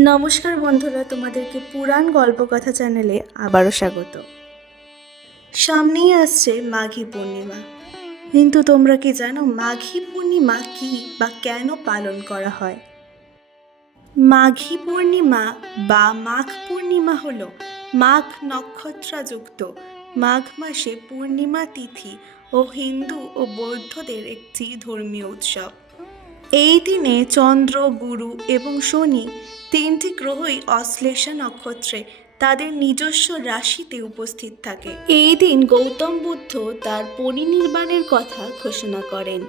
নমস্কার বন্ধুরা, তোমাদেরকে পুরাণ গল্পকথা চ্যানেলে আবারও স্বাগত। সামনেই আসছে মাঘী পূর্ণিমা। কিন্তু তোমরা কি জানো মাঘী পূর্ণিমা কি বা কেন পালন করা হয়? মাঘী পূর্ণিমা বা মাঘ পূর্ণিমা হলো মাঘ নক্ষত্রাযুক্ত, মাঘ মাসে পূর্ণিমা তিথি ও হিন্দু ও বৌদ্ধদের একটি ধর্মীয় উৎসব। এই দিনে চন্দ্র, গুরু এবং শনি তিনটি গ্রহই অশ্লেষা নক্ষত্রে তাদের নিজস্ব রাশিতে উপস্থিত থাকে। এই দিন গৌতম বুদ্ধ তার পরিনির্বাণের কথা ঘোষণা করেন।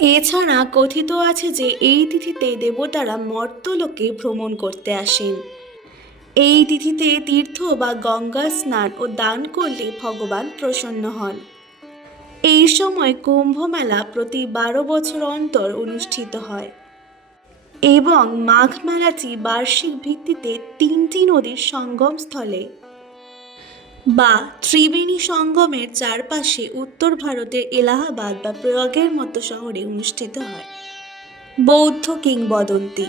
এছাড়া কথিত আছে যে এই তিথিতে দেবতারা মর্তলোকে ভ্রমণ করতে আসেন। এই তিথিতে তীর্থ বা গঙ্গা স্নান ও দান করলে ভগবান প্রসন্ন হন। এই সময় কুম্ভ মেলা প্রতি বারো বছর অন্তর অনুষ্ঠিত হয় এবং মাঘ মেলাটি বার্ষিক ভিত্তিতে তিনটি নদীর সঙ্গম স্থলে বা ত্রিবেণী সঙ্গমের চারপাশে উত্তর ভারতের এলাহাবাদ বা প্রয়াগের মতো শহরে অনুষ্ঠিত হয়। বৌদ্ধ কিংবদন্তি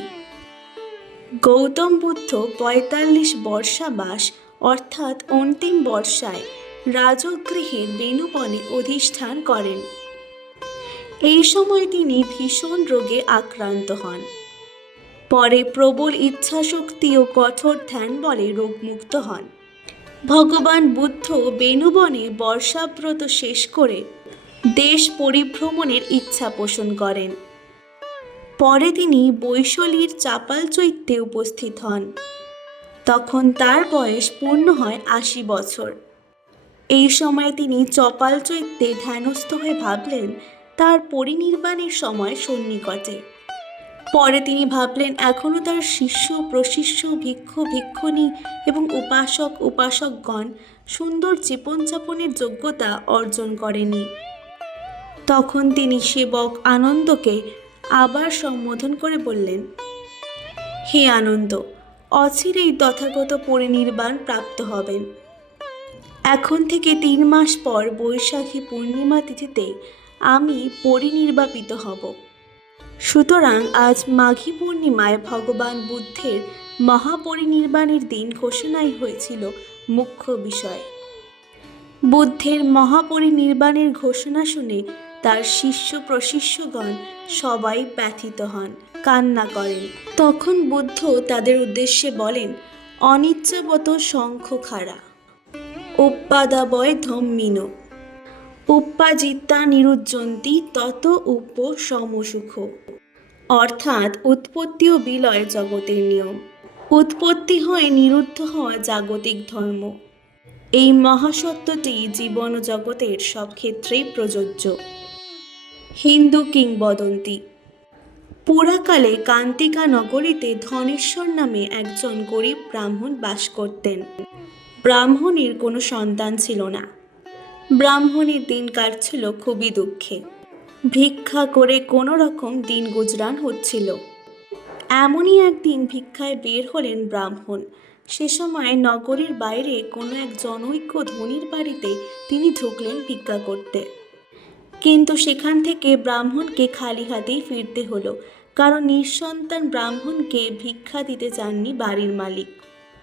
গৌতম বুদ্ধ পঁয়তাল্লিশ বর্ষাবাস অর্থাৎ অন্তিম বর্ষায় রাজগৃহের বেনুবনে অধিষ্ঠান করেন। এই সময় তিনি ভীষণ রোগে আক্রান্ত হন। পরে প্রবল ইচ্ছাশক্তি ও কঠোর ধ্যান বলে রোগমুক্ত হন। ভগবান বুদ্ধ বেনুবনে বর্ষাব্রত শেষ করে দেশ পরিভ্রমণের ইচ্ছা পোষণ করেন। পরে তিনি বৈশলীর চাপাল চৈত্যে উপস্থিত হন। তখন তার বয়স পূর্ণ হয় আশি বছর। এই সময় তিনি চপাল চৈত্যে ধ্যানস্থ হয়ে ভাবলেন, তার পরিনির্বাণের সময় সন্নিকটে। পরে তিনি ভাবলেন এখনও তার শিষ্য, প্রশিষ্য, ভিক্ষু, ভিক্ষুণী এবং উপাসক, উপাসকগণ সুন্দর জীবনযাপনের যোগ্যতা অর্জন করেনি। তখন তিনি সেবক আনন্দকে আবার সম্বোধন করে বললেন, হে আনন্দ, অচিরেই তথাগত পরিনির্বাণ প্রাপ্ত হবেন। এখন থেকে তিন মাস পর বৈশাখী পূর্ণিমা তিথিতে আমি পরিনির্বাপিত হব। সুতরাং আজ মাঘী পূর্ণিমায় ভগবান বুদ্ধের মহাপরিনির্বাণের দিন ঘোষণাই হয়েছিল মুখ্য বিষয়। বুদ্ধের মহাপরিনির্বাণের ঘোষণা শুনে তার শিষ্য প্রশিষ্যগণ সবাই ব্যথিত হন, কান্না করেন। তখন বুদ্ধ তাদের উদ্দেশ্যে বলেন, অনিচ্ছাবত শঙ্খ খাড়া। উপাদাবয় ধম্মিন উপাজিতা নিরুজ্জন্তি তত উপ সমসুখ। অর্থাৎ উৎপত্তি ও বিলয় জগতের নিয়ম। উৎপত্তি হয় নিরুদ্ধ হওয়া জাগতিক ধর্ম। এই মহাসত্যটি জীবন জগতের সব ক্ষেত্রেই প্রযোজ্য। হিন্দু কিংবদন্তি। পুরাকালে কান্তিকা নগরীতে ধনেশ্বর নামে একজন গরিব ব্রাহ্মণ বাস করতেন। ব্রাহ্মণের কোনো সন্তান ছিল না। ব্রাহ্মণের দিন কাটছিল খুবই দুঃখে। ভিক্ষা করে কোনো রকম দিন গুজরান হচ্ছিল। এমনই একদিন ভিক্ষায় বের হলেন ব্রাহ্মণ। সে সময় নগরীর বাইরে কোনো এক জনৈক্য ধনির বাড়িতে তিনি ঢুকলেন ভিক্ষা করতে। কিন্তু সেখান থেকে ব্রাহ্মণকে খালি হাতেই ফিরতে হলো, কারণ নিঃসন্তান ব্রাহ্মণকে ভিক্ষা দিতে চাননি বাড়ির মালিক।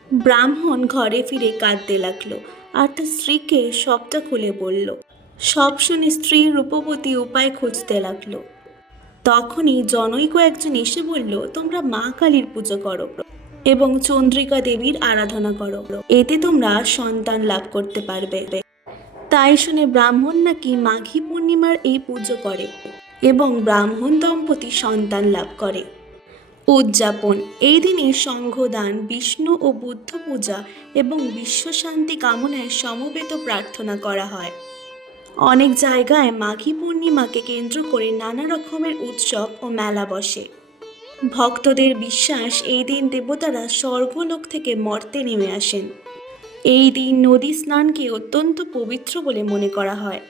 ব্রাহ্মণ ঘরে ফিরে কাঁদতে লাগল আর তার স্ত্রীকে সবটা খুলে বলল। সব শুনে স্ত্রী রূপবতী উপায় খুঁজতে লাগল। তখনই জনৈক একজন এসে বলল, তোমরা মা কালীর পুজো করো এবং চন্দ্রিকা দেবীর আরাধনা করো। এতে তোমরা সন্তান লাভ করতে পারবে। তাই শুনে ব্রাহ্মণ নাকি মাঘী পূর্ণিমার এই পুজো করে এবং ব্রাহ্মণ দম্পতি সন্তান লাভ করে। উদযাপন। এই দিনে সংঘদান, বিষ্ণু ও বুদ্ধ পূজা এবং বিশ্বশান্তি কামনায় সমবেত প্রার্থনা করা হয়। অনেক জায়গায় মাঘী পূর্ণিমাকে কেন্দ্র করে নানা রকমের উৎসব ও মেলা বসে। ভক্তদের বিশ্বাস, এই দিন দেবতারা স্বর্গলোক থেকে মর্তে নেমে আসেন। এই দিন নদী স্নানকে অত্যন্ত পবিত্র বলে মনে করা হয়।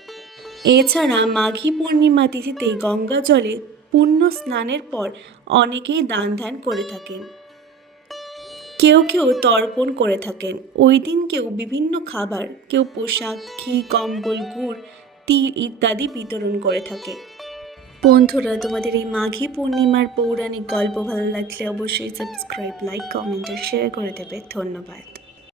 এছাড়া মাঘী পূর্ণিমা তিথিতে গঙ্গা জলে পুণ্য স্নানের পর অনেকেই দান ধ্যান করে থাকেন। কেউ কেউ তর্পণ করে থাকেন। ওই দিন কেউ বিভিন্ন খাবার, কেউ পোশাক, ঘি, কম্বল, গুড়, তিল ইত্যাদি বিতরণ করে থাকে। বন্ধুরা, তোমাদের এই মাঘী পূর্ণিমার পৌরাণিক গল্প ভালো লাগলে অবশ্যই সাবস্ক্রাইব লাইক কমেন্ট আর শেয়ার করে দেবে। ধন্যবাদ।